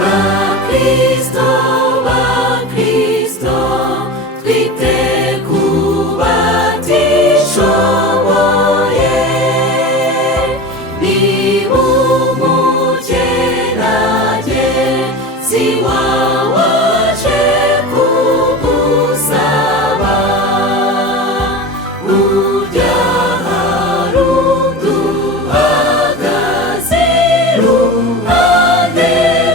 bakristo bakristo twite kuba tishoboye niba umukenage si wawaje kugusaba burya hari uduhagaze iruhande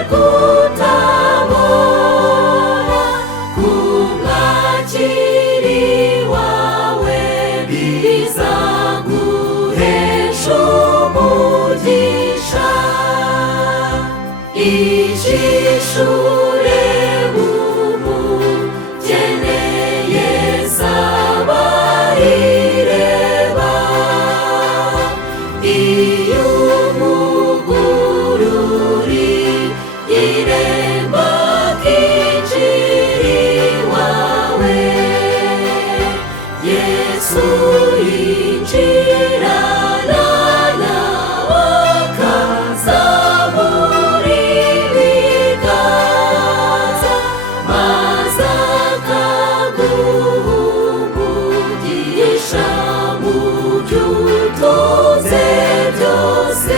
rw'utabona kumwakira iwawe bizaguhesha umugisha ijisho ureba umukene zaba rireba iyo umugururi iremba akinjira iwawe Yesu yinjirana nawe akazamura ibiganza maze akaguha umugisha mu byo utunze byose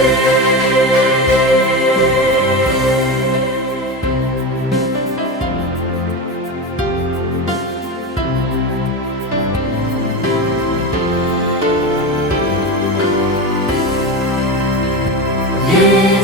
Yeah.